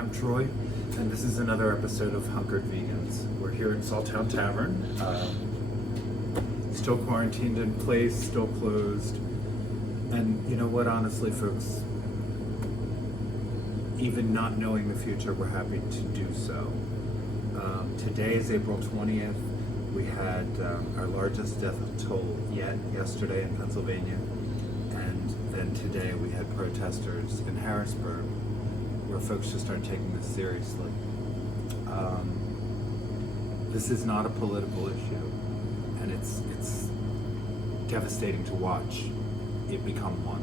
I'm Troy, and this is another episode of Hunkered Vegans. We're here at SawTown Tavern, still quarantined in place, still closed. And you know what, honestly, folks, even not knowing the future, we're happy to do so. Today is April 20th. We had our largest death toll yet yesterday in Pennsylvania. And then today we had protesters in Harrisburg, where folks just aren't taking this seriously. This is not a political issue, and it's devastating to watch it become one,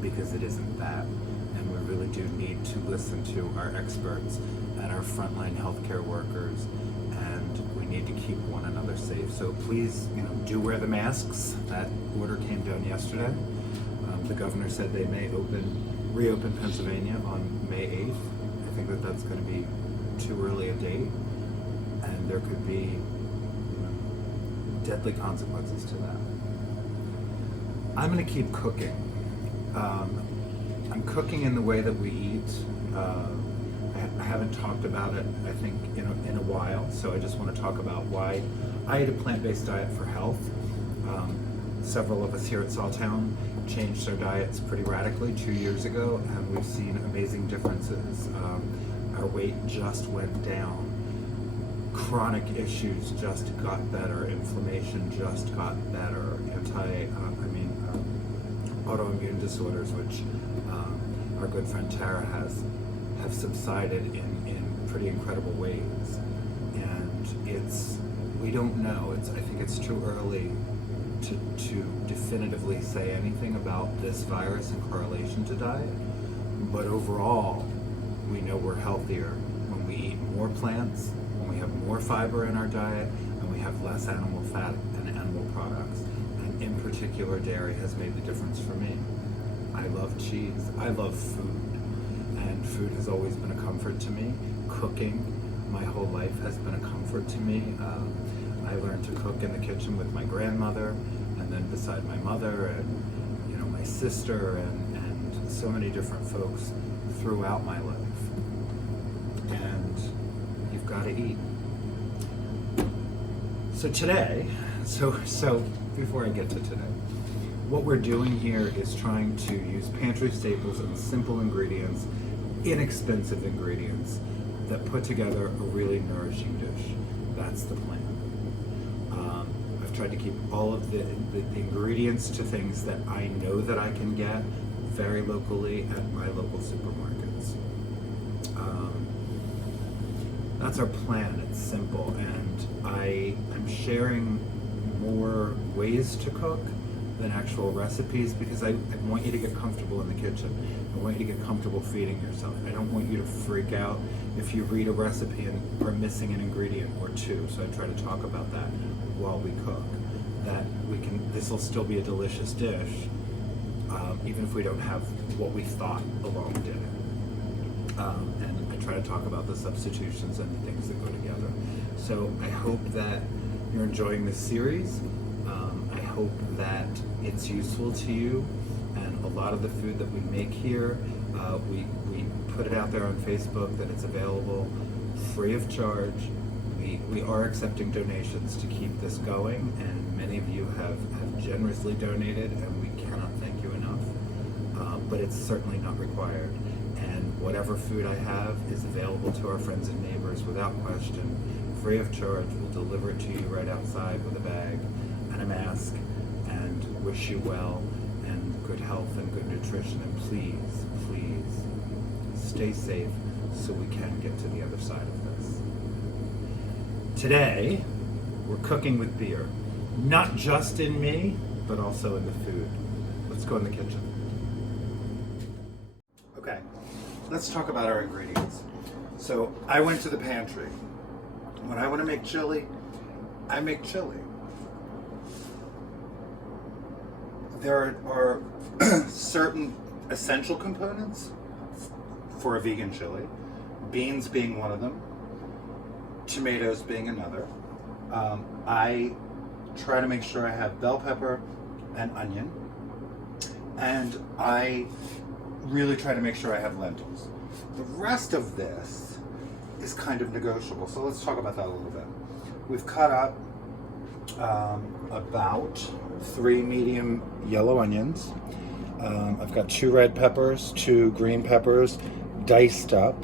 because it isn't that. And we really do need to listen to our experts and our frontline healthcare workers, and we need to keep one another safe. So please, do wear the masks. That order came down yesterday. The governor said they may reopen Pennsylvania on May 8th. I think that's going to be too early a date, and there could be deadly consequences to that. I'm going to keep cooking. I'm cooking in the way that we eat. I haven't talked about it, I think, in a while, so I just want to talk about why I eat a plant-based diet for health. Several of us here at SawTown changed our diets pretty radically 2 years ago, and we've seen amazing differences. Our weight just went down. Chronic issues just got better. Inflammation just got better. Autoimmune disorders, which our good friend Tara has, have subsided in pretty incredible ways. And we don't know. I think it's too early to definitively say anything about this virus in correlation to diet, but overall, we know we're healthier when we eat more plants, when we have more fiber in our diet, and we have less animal fat and animal products. And in particular, dairy has made the difference for me. I love cheese. I love food, and food has always been a comfort to me. Cooking my whole life has been a comfort to me. I learned to cook in the kitchen with my grandmother, and then beside my mother, and my sister, and so many different folks throughout my life. And you've got to eat. So today, so before I get to today, what we're doing here is trying to use pantry staples and simple ingredients, inexpensive ingredients, that put together a really nourishing dish. That's the plan. I've tried to keep all of the ingredients to things that I know that I can get very locally at my local supermarkets. That's our plan. It's simple, and I'm sharing more ways to cook than actual recipes, because I want you to get comfortable in the kitchen. I want you to get comfortable feeding yourself. I don't want you to freak out if you read a recipe and are missing an ingredient or two. So I try to talk about that while we cook. That this will still be a delicious dish, even if we don't have what we thought belonged in it. And I try to talk about the substitutions and the things that go together. So I hope that you're enjoying this series. I hope that it's useful to you, and a lot of the food that we make here, we put it out there on Facebook that it's available free of charge. We are accepting donations to keep this going, and many of you have generously donated, and we cannot thank you enough, but it's certainly not required. And whatever food I have is available to our friends and neighbors without question, free of charge. We'll deliver it to you right outside with a bag and a mask, and wish you well and good health and good nutrition. And please, please stay safe so we can get to the other side of this. Today, we're cooking with beer. Not just in me, but also in the food. Let's go in the kitchen. Okay, let's talk about our ingredients. So I went to the pantry. When I want to make chili, I make chili. There are certain essential components for a vegan chili, beans being one of them, tomatoes being another. I try to make sure I have bell pepper and onion, and I really try to make sure I have lentils. The rest of this is kind of negotiable. So let's talk about that a little bit. We've cut up about 3 medium yellow onions. I've got 2 red peppers, 2 green peppers, diced up.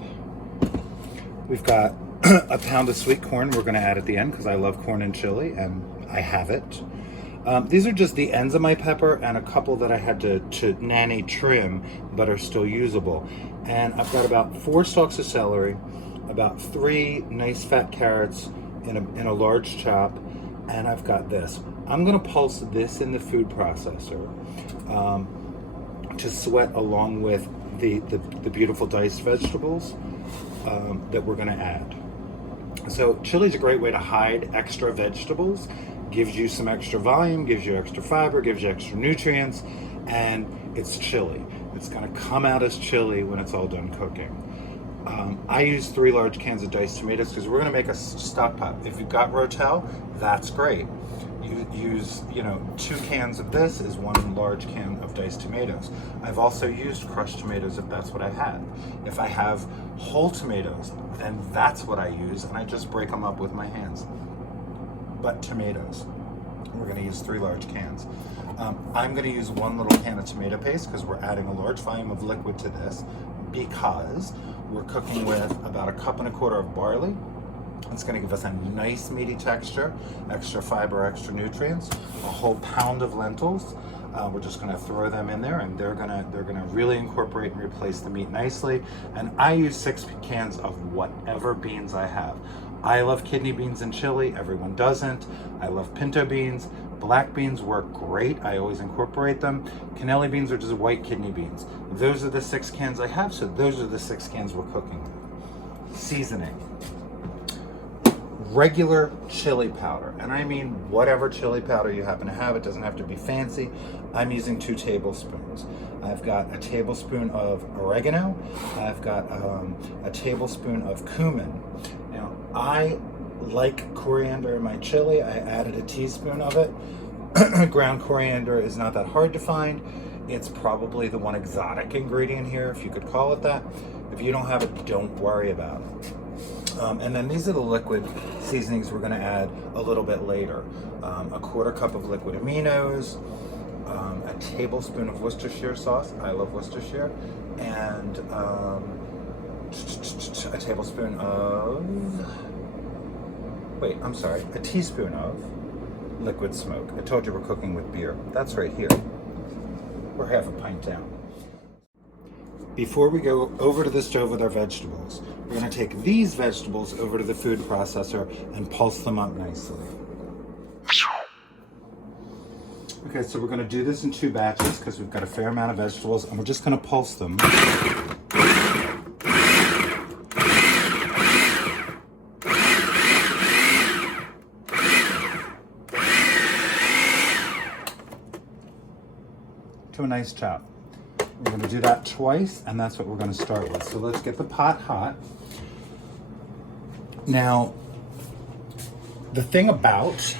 We've got a pound of sweet corn we're going to add at the end because I love corn and chili, and I have it. These are just the ends of my pepper and a couple that I had to nanny trim but are still usable. And I've got about 4 stalks of celery, about 3 nice fat carrots in a large chop, and I've got this. I'm going to pulse this in the food processor to sweat along with the beautiful diced vegetables that we're going to add. So chili is a great way to hide extra vegetables. Gives you some extra volume, gives you extra fiber, gives you extra nutrients, and it's chili. It's going to come out as chili when it's all done cooking. I use 3 large cans of diced tomatoes because we're going to make a stock pot. If you've got Rotel, that's great. You use, 2 cans of this is 1 large can of diced tomatoes. I've also used crushed tomatoes if that's what I have. If I have whole tomatoes, then that's what I use, and I just break them up with my hands. But tomatoes, we're going to use 3 large cans. I'm going to use 1 little can of tomato paste because we're adding a large volume of liquid to this because we're cooking with about 1.25 cups of barley. It's going to give us a nice meaty texture, extra fiber, extra nutrients. A whole pound of lentils. We're just going to throw them in there, and they're gonna really incorporate and replace the meat nicely. And I use 6 cans of whatever beans I have. I love kidney beans and chili. Everyone doesn't. I love pinto beans. Black beans work great. I always incorporate them. Cannelli beans are just white kidney beans. Those are the 6 cans I have, so those are the 6 cans we're cooking with. Seasoning. Regular chili powder, and I mean whatever chili powder you happen to have. It doesn't have to be fancy. I'm using 2 tablespoons. I've got a tablespoon of oregano. I've got a tablespoon of cumin. Now, I like coriander in my chili. I added a teaspoon of it. Ground coriander is not that hard to find. It's probably the one exotic ingredient here, if you could call it that. If you don't have it, don't worry about it. And then these are the liquid seasonings we're going to add a little bit later. 1/4 cup of liquid aminos, a tablespoon of Worcestershire sauce. I love Worcestershire. And a tablespoon of, a teaspoon of liquid smoke. I told you we're cooking with beer. That's right here. We're 1/2 pint down. Before we go over to the stove with our vegetables, we're going to take these vegetables over to the food processor and pulse them up nicely. Okay, so we're going to do this in 2 batches because we've got a fair amount of vegetables, and we're just going to pulse them. To a nice chop. We're going to do that twice, and that's what we're going to start with. So let's get the pot hot. Now, the thing about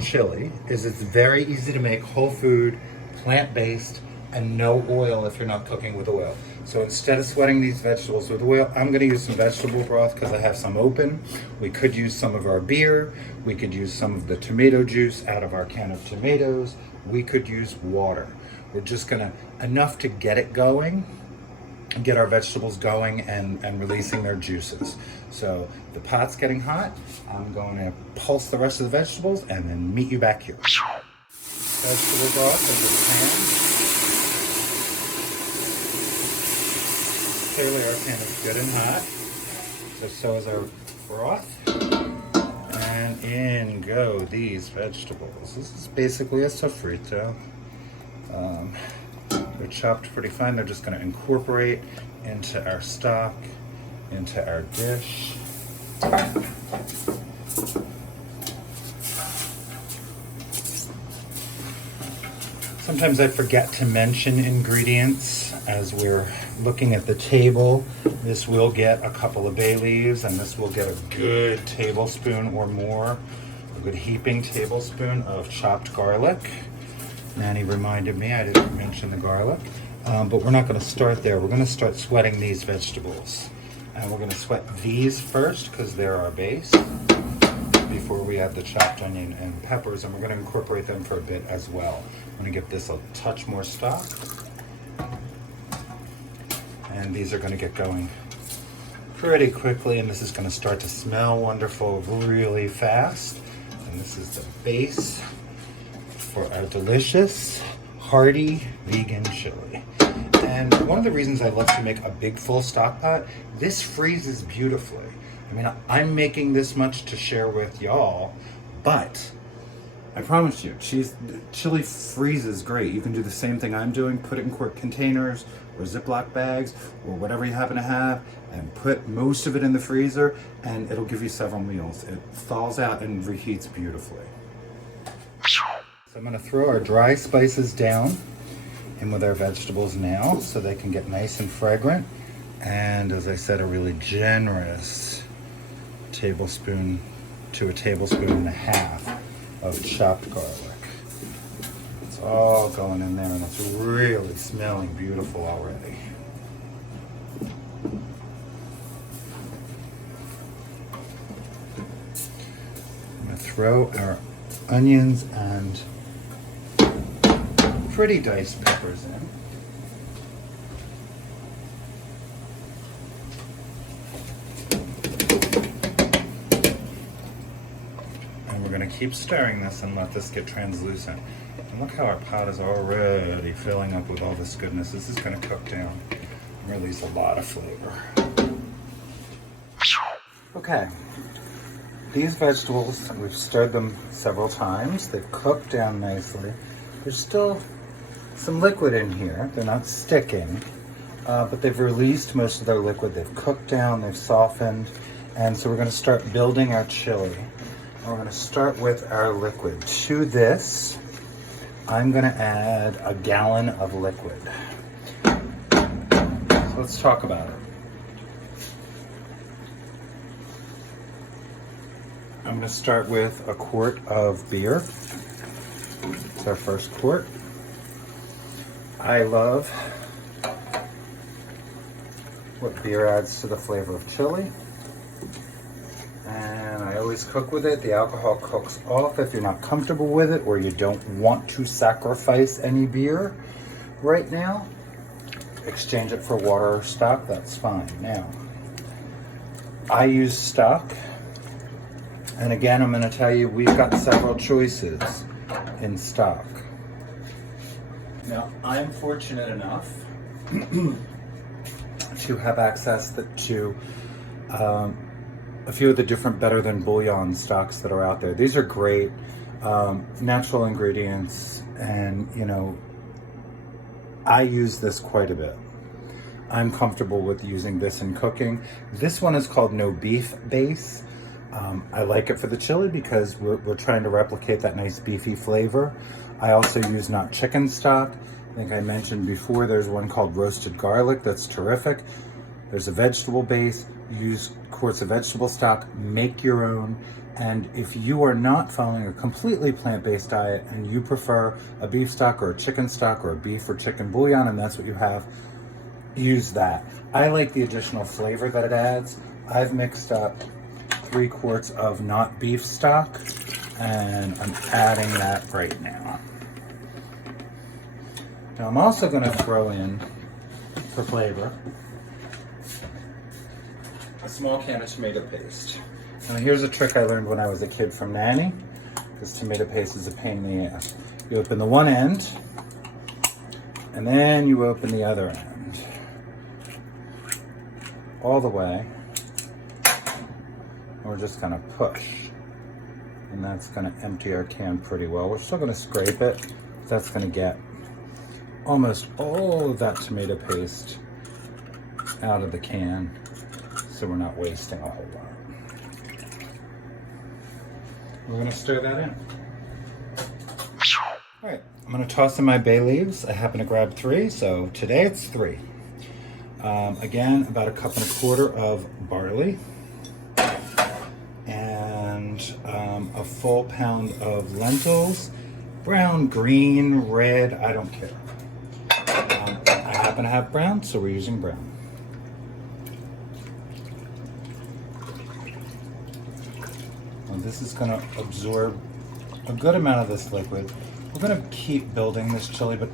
chili is it's very easy to make whole food, plant-based, and no oil if you're not cooking with oil. So instead of sweating these vegetables with oil, I'm going to use some vegetable broth because I have some open. We could use some of our beer. We could use some of the tomato juice out of our can of tomatoes. We could use water. We're just gonna, enough to get it going, get our vegetables going and releasing their juices. So the pot's getting hot. I'm going to pulse the rest of the vegetables and then meet you back here. Vegetable broth into the pan. Clearly our pan is good and hot. So is our broth. And in go these vegetables. This is basically a sofrito. They're chopped pretty fine. They're just going to incorporate into our stock, into our dish. Sometimes I forget to mention ingredients as we're looking at the table. This will get a couple of bay leaves, and this will get a good tablespoon or more, a good heaping tablespoon of chopped garlic. Nanny reminded me I didn't mention the garlic. But we're not going to start there. We're going to start sweating these vegetables. And we're going to sweat these first because they're our base before we add the chopped onion and peppers. And we're going to incorporate them for a bit as well. I'm going to give this a touch more stock. And these are going to get going pretty quickly. And this is going to start to smell wonderful really fast. And this is the base for our delicious, hearty vegan chili. And one of the reasons I love to make a big full stock pot, this freezes beautifully. I mean, I'm making this much to share with y'all, but I promise you, chili freezes great. You can do the same thing I'm doing, put it in quart containers or Ziploc bags or whatever you happen to have, and put most of it in the freezer, and it'll give you several meals. It thaws out and reheats beautifully. So I'm gonna throw our dry spices down in with our vegetables now so they can get nice and fragrant. And as I said, a really generous tablespoon to a tablespoon and a half of chopped garlic. It's all going in there and it's really smelling beautiful already. I'm gonna throw our onions and pretty diced peppers in. And we're going to keep stirring this and let this get translucent. And look how our pot is already filling up with all this goodness. This is going to cook down and release a lot of flavor. Okay. These vegetables, we've stirred them several times. They've cooked down nicely. There's still some liquid in here. They're not sticking, but they've released most of their liquid. They've cooked down, they've softened, and so we're going to start building our chili. And we're going to start with our liquid. To this, I'm going to add a gallon of liquid. So let's talk about it. I'm going to start with a quart of beer. It's our first quart. I love what beer adds to the flavor of chili. And I always cook with it. The alcohol cooks off if you're not comfortable with it or you don't want to sacrifice any beer right now. Exchange it for water or stock, that's fine. Now, I use stock. And again, I'm going to tell you, we've got several choices in stock. Now, I'm fortunate enough to have access to a few of the different better than bouillon stocks that are out there. These are great natural ingredients, and you know, I use this quite a bit. I'm comfortable with using this in cooking. This one is called No Beef Base. I like it for the chili because we're trying to replicate that nice beefy flavor. I also use not chicken stock. I think I mentioned before there's one called roasted garlic that's terrific. There's a vegetable base. Use quarts of vegetable stock, make your own. And if you are not following a completely plant-based diet and you prefer a beef stock or a chicken stock or a beef or chicken bouillon and that's what you have, use that. I like the additional flavor that it adds. I've mixed up 3 quarts of not beef stock and I'm adding that right now. Now I'm also going to throw in, for flavor, a small can of tomato paste. Now here's a trick I learned when I was a kid from Nanny, because tomato paste is a pain in the ass. You open the one end, and then you open the other end. All the way. And we're just gonna push. And that's gonna empty our can pretty well. We're still gonna scrape it. That's gonna get almost all of that tomato paste out of the can, so we're not wasting a whole lot. We're gonna stir that in. All right, I'm gonna toss in my bay leaves. I happen to grab 3, so today it's 3. Again, about 1.25 cups of barley and a full pound of lentils, brown, green, red, I don't care. I happen to have brown, so we're using brown. Well, this is going to absorb a good amount of this liquid. We're going to keep building this chili, but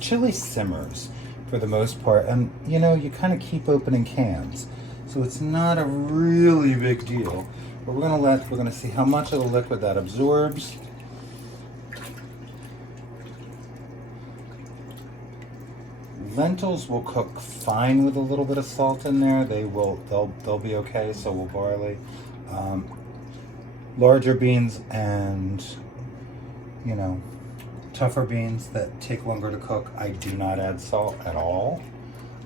chili simmers for the most part, and you know, you kind of keep opening cans, so it's not a really big deal. But we're going to see how much of the liquid that absorbs. Lentils will cook fine with a little bit of salt in there. They'll be okay. So will barley. Larger beans and, you know, tougher beans that take longer to cook, I do not add salt at all,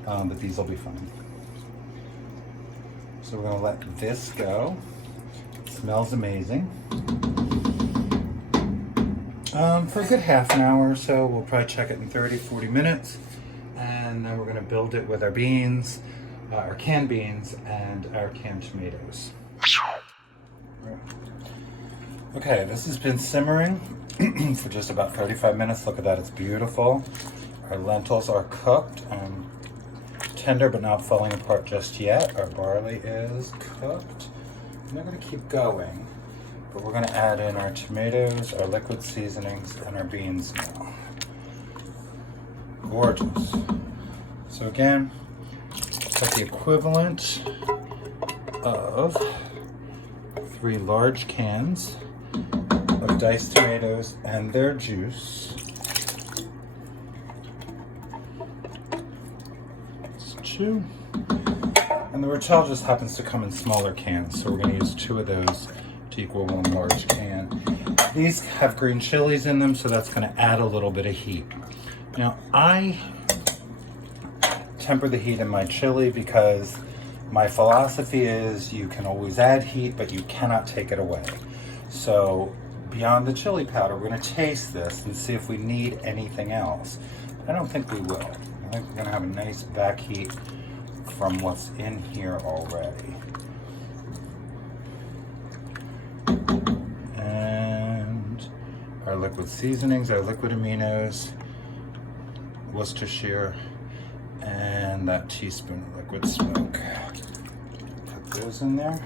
but these will be fine. So we're gonna let this go. It smells amazing. For a good half an hour or so, we'll probably check it in 30-40 minutes, and then we're gonna build it with our beans, our canned beans, and our canned tomatoes. Okay, this has been simmering for just about 35 minutes. Look at that, it's beautiful. Our lentils are cooked and tender but not falling apart just yet. Our barley is cooked. I'm not going to keep going, but we're going to add in our tomatoes, our liquid seasonings, and our beans now. Gorgeous. So again, got the equivalent of 3 large cans of diced tomatoes and their juice. It's 2. And the Rochelle just happens to come in smaller cans, so we're going to use 2 of those to equal 1 large can. These have green chilies in them, so that's going to add a little bit of heat. Now, I temper the heat in my chili because my philosophy is you can always add heat, but you cannot take it away. So beyond the chili powder, we're going to taste this and see if we need anything else. I don't think we will. I think we're going to have a nice back heat from what's in here already. And our liquid seasonings, our liquid aminos, Worcestershire, and that teaspoon of liquid smoke. Put those in there.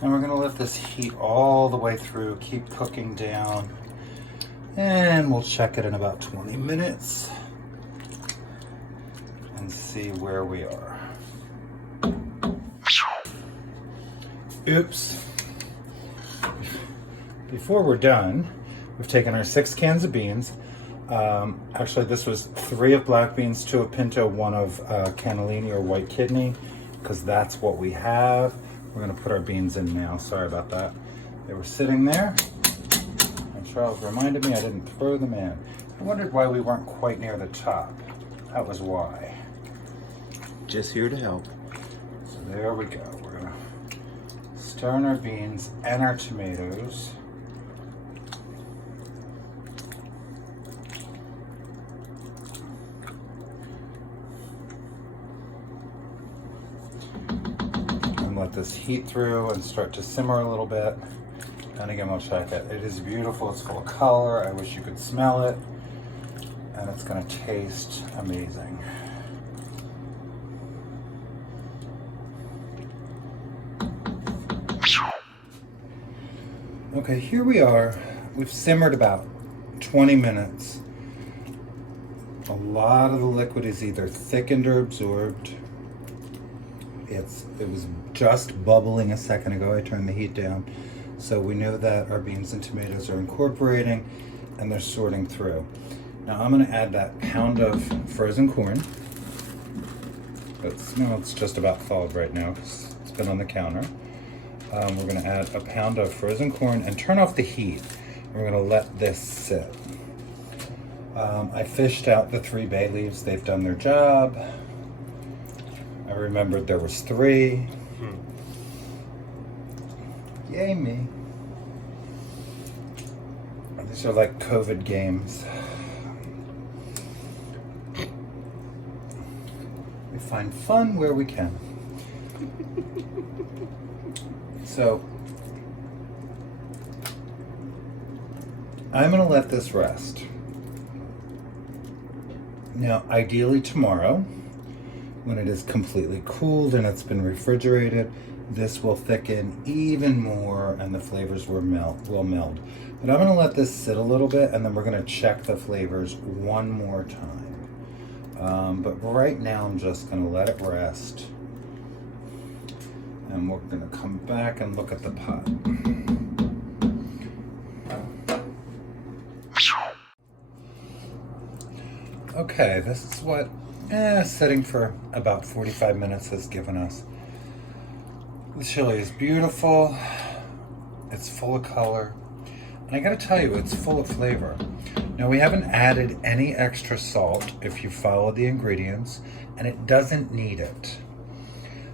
And we're going to let this heat all the way through, keep cooking down, and we'll check it in about 20 minutes and see where we are. Oops. Before we're done, we've taken our 6 cans of beans. Actually, this was 3 of black beans, 2 of pinto, 1 of cannellini or white kidney, because that's what we have. We're going to put our beans in now. Sorry about that. They were sitting there, and Charles reminded me I didn't throw them in. I wondered why we weren't quite near the top. That was why. Just here to help. So there we go. We're going to stir in our beans and our tomatoes. Let this heat through and start to simmer a little bit. And again, we'll check it. It is beautiful. It's full of color. I wish you could smell it. And it's going to taste amazing. Okay, here we are. We've simmered about 20 minutes. A lot of the liquid is either thickened or absorbed. It was just bubbling a second ago. I turned the heat down. So we know that our beans and tomatoes are incorporating and they're sorting through. Now I'm going to add that pound of frozen corn. It's just about thawed right now because it's been on the counter. We're going to add a pound of frozen corn and turn off the heat. We're going to let this sit. I fished out the 3 bay leaves. They've done their job. I remembered there was 3. Yay me. These are like COVID games. We find fun where we can. So I'm going to let this rest. Now, ideally tomorrow, when it is completely cooled and it's been refrigerated, this will thicken even more and the flavors will meld. But I'm going to let this sit a little bit and then we're going to check the flavors one more time. But right now I'm just going to let it rest. And we're going to come back and look at the pot. Okay, this is what sitting for about 45 minutes has given us. The chili is beautiful. It's full of color. And I gotta tell you, it's full of flavor. Now, we haven't added any extra salt if you follow the ingredients, and it doesn't need it.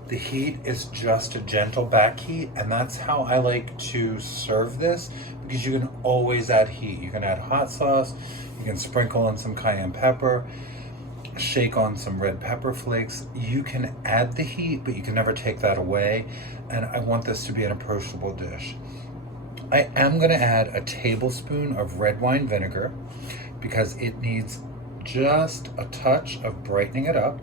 The heat is just a gentle back heat, and that's how I like to serve this, because you can always add heat. You can add hot sauce, you can sprinkle in some cayenne pepper, shake on some red pepper flakes. You can add the heat, but you can never take that away, and I want this to be an approachable dish. I am going to add a tablespoon of red wine vinegar because it needs just a touch of brightening it up.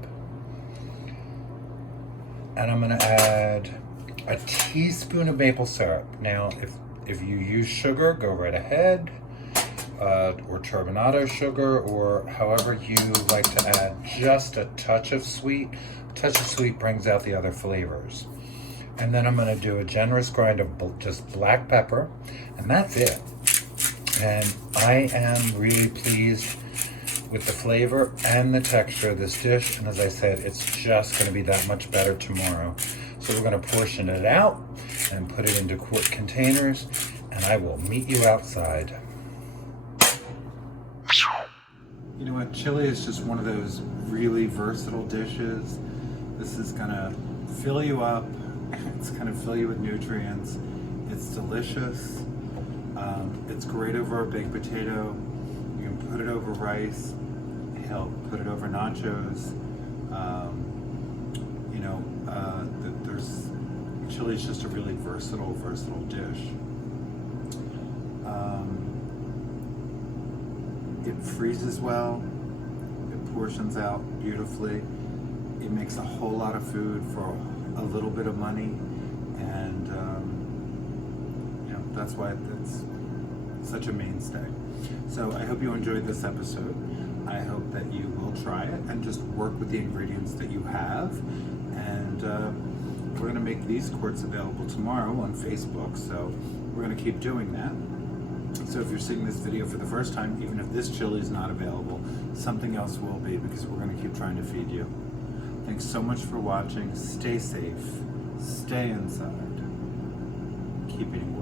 And I'm going to add a teaspoon of maple syrup. Now, if you use sugar, go right ahead, or turbinado sugar, or however you like to add just a touch of sweet. A touch of sweet brings out the other flavors. And then I'm going to do a generous grind of just black pepper, and that's it. And I am really pleased with the flavor and the texture of this dish, and as I said, it's just going to be that much better tomorrow. So we're going to portion it out and put it into quart containers, and I will meet you outside. You know what, chili is just one of those really versatile dishes. This is going to fill you up. It's going to fill you with nutrients. It's delicious. It's great over a baked potato. You can put it over rice. Hell, put it over nachos. There's chili is just a really versatile dish. It freezes well. It portions out beautifully. It makes a whole lot of food for a little bit of money, and that's why it's such a mainstay. So I hope you enjoyed this episode. I hope that you will try it and just work with the ingredients that you have, and we're going to make these quarts available tomorrow on Facebook, so we're going to keep doing that. So if you're seeing this video for the first time, even if this chili is not available, something else will be, because we're going to keep trying to feed you. Thanks so much for watching. Stay safe. Stay inside. Keep eating well.